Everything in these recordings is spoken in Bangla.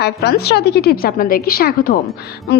হাই ফ্রেন্ডস, রাধিকা টিপস আপনাদেরকে স্বাগতম।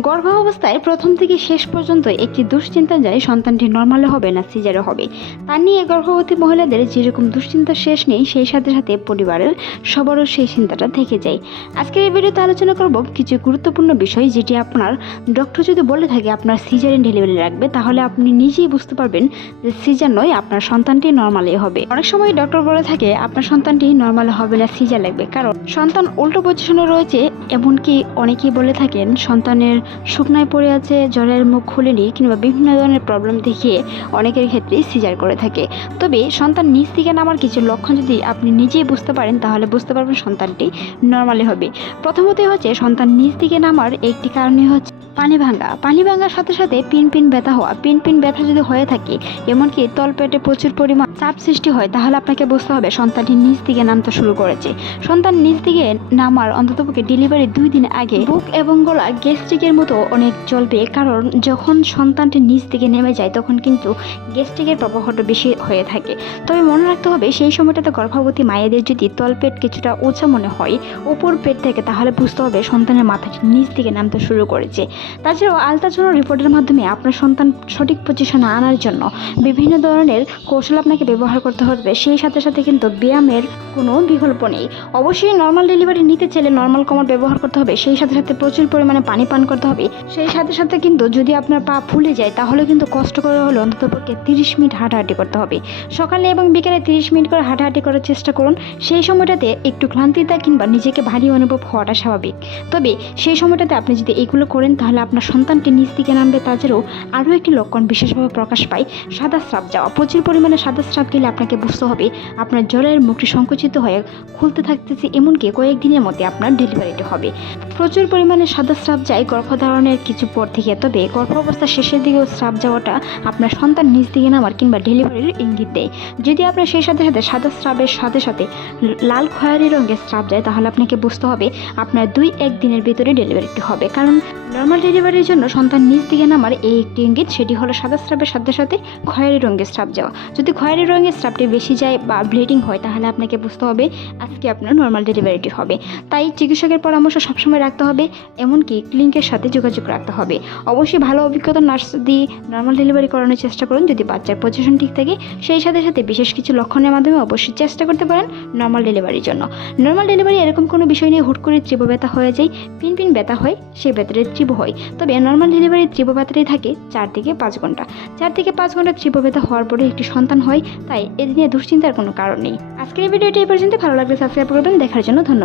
গর্ভাবস্থায় প্রথম থেকে শেষ পর্যন্ত একটি দুশ্চিন্তা যায় সন্তানটি নর্মালে হবে না সিজারে হবে। তা নিয়ে গর্ভবতী মহিলাদের যেরকম দুশ্চিন্তা শেষ নেই, সেই সাথে সাথে পরিবারের সবারও সেই চিন্তাটা থেকে যায়। আজকের এই ভিডিওতে আলোচনা করব কিছু গুরুত্বপূর্ণ বিষয় যেটি আপনার ডক্টর যদি বলে থাকে আপনার সিজারিন ডেলিভারি রাখবে তাহলে আপনি নিজেই বুঝতে পারবেন যে সিজার নয়, আপনার সন্তানটি নর্মালি হবে। অনেক সময় ডক্টর বলে থাকে, আপনার সন্তানটি নর্মাল হবে না সিজার লাগবে। কারণ সন্তান উল্টো পজিশনে রয়েছে এমনকি অনেকেই বলে থাকেন সন্তানের শুকনায় পড়ে আছে, জ্বরের মুখ খুলেনি কিংবা বিভিন্ন ধরনের প্রবলেম দেখিয়ে অনেকের ক্ষেত্রেই সিজার করে থাকে। তবে সন্তান নিচ থেকে নামার কিছু লক্ষণ যদি আপনি নিজেই বুঝতে পারেন, তাহলে বুঝতে পারবেন সন্তানটি নর্মালি হবে। প্রথমতই হচ্ছে সন্তান নিচ থেকে নামার একটি কারণই হচ্ছে পানি ভাঙা পানি ভাঙার সাথে সাথে পিন পিন ব্যথা হওয়া। পিন পিন ব্যথা যদি হয়ে থাকে, এমনকি তলপেটে প্রচুর পরিমাণ চাপ সৃষ্টি হয়, তাহলে আপনাকে বুঝতে হবে সন্তানটি নিচ দিকে নামতে শুরু করেছে। সন্তান নিচ দিকে নামার অন্ততপক্ষে ডেলিভারি দুই দিন আগে বুক এবং গলা গ্যাস্ট্রিকের মতো অনেক চলবে, কারণ যখন সন্তানটি নিচ দিকে নেমে যায়, তখন কিন্তু গ্যাস্ট্রিকের প্রবাহটা বেশি হয়ে থাকে। তবে মনে রাখতে হবে, সেই সময়টাতে গর্ভবতী মায়েদের যদি তলপেট কিছুটা উঁচা মনে হয়, উপর পেট থেকে, তাহলে বুঝতে হবে সন্তানের মাথাটি নিচ দিকে নামতে শুরু করেছে। তাছাড়াও আলট্রাসাউন্ড রিপোর্টের মাধ্যমে আপনার সন্তান সঠিক পজিশনে আনার জন্য বিভিন্ন ধরনের কৌশল আপনাকে ব্যবহার করতে হবে। সেই সাথে সাথে কিন্তু ব্যায়ামের কোনো বিকল্প নেই। অবশ্যই নর্মাল ডেলিভারি নিতে চাইলে নর্মাল কমার ব্যবহার করতে হবে। সেই সাথে সাথে প্রচুর পরিমাণে পানি পান করতে হবে। সেই সাথে সাথে কিন্তু যদি আপনার পা ফুলে যায়, তাহলে কিন্তু কষ্ট করে হলে অন্ততপক্ষে তিরিশ মিনিট হাঁটাহাঁটি করতে হবে। সকালে এবং বিকেলে তিরিশ মিনিট করে হাঁটাহাঁটি করার চেষ্টা করুন। সেই সময়টাতে একটু ক্লান্তিতা কিংবা নিজেকে ভারী অনুভব হওয়াটা স্বাভাবিক। তবে সেই সময়টাতে আপনি যদি এগুলো করেন, তাহলে আপনার সন্তানটি নিচ দিকে নামবে তাছাড়াও আরও একটি লক্ষণ বিশেষভাবে প্রকাশ পায়। সাদা স্রাব যাওয়া। প্রচুর পরিমাণে সাদা স্রাব গেলে আপনাকে বুঝতে হবে, আপনার জলের মুখটি সংকুচিত হয়ে খুলতে থাকতেছে, এমনকি কয়েকদিনের মধ্যে আপনার ডেলিভারিটি হবে। প্রচুর পরিমাণে সাদা স্রাব যায় গর্ভধারণের কিছু পর থেকে। তবে গর্ভ গর্ভাবস্থার শেষের দিকেও স্রাব যাওয়াটা আপনার সন্তান নিচ দিকে নামার কিংবা ডেলিভারির ইঙ্গিত দেয়। যদি আপনার সেই সাথে সাথে সাদা স্রাবের সাথে সাথে লাল খয়েরি রঙের স্রাব যায়, তাহলে আপনাকে বুঝতে হবে, আপনার দুই এক দিনের ভিতরে ডেলিভারিটি হবে। কারণ নর্মাল ডেলিভারির জন্য সন্তান নিচ দিকে নামার এই একটি ইঙ্গিত, সেটি হলো সাদা স্রাবের সাথে সাথে খয়েরি রঙের স্রাব যাওয়া। যদি খয়েরি রঙের স্রাবটি বেশি যায় বা ব্লিডিং হয়, তাহলে আপনাকে বুঝতে হবে আজকে আপনার নর্মাল ডেলিভারিটি হবে। তাই চিকিৎসকের পরামর্শ সবসময় রাখতে হবে, এমনকি ক্লিনিকের সাথে যোগাযোগ রাখতে হবে। অবশ্যই ভালো অভিজ্ঞতা নার্স দিয়ে নর্মাল ডেলিভারি করানোর চেষ্টা করুন যদি বাচ্চার পজিশন ঠিক থাকে। সেই সাথে সাথে বিশেষ কিছু লক্ষণের মাধ্যমে অবশ্যই চেষ্টা করতে পারেন নর্মাল ডেলিভারির জন্য। নর্মাল ডেলিভারি এরকম কোনো বিষয় নিয়ে হুট করে তীব্র ব্যথা হয়ে যায়, পিন পিন ব্যথা হয়, সেই ব্যথাটা তীব্র হয়। তবে নর্মাল ডেলিভারির তীব্র ব্যথাটি থাকে চার থেকে পাঁচ ঘণ্টা। চার থেকে পাঁচ ঘণ্টা তীব্র ব্যথা হওয়ার পরে একটি সন্তান হয়, তাই এ নিয়ে দুশ্চিন্তার কোনো কারণ নেই। আজকের ভিডিওটি এই পর্যন্ত। ভালো লাগলে সাবস্ক্রাইব করবেন। দেখার জন্য ধন্যবাদ।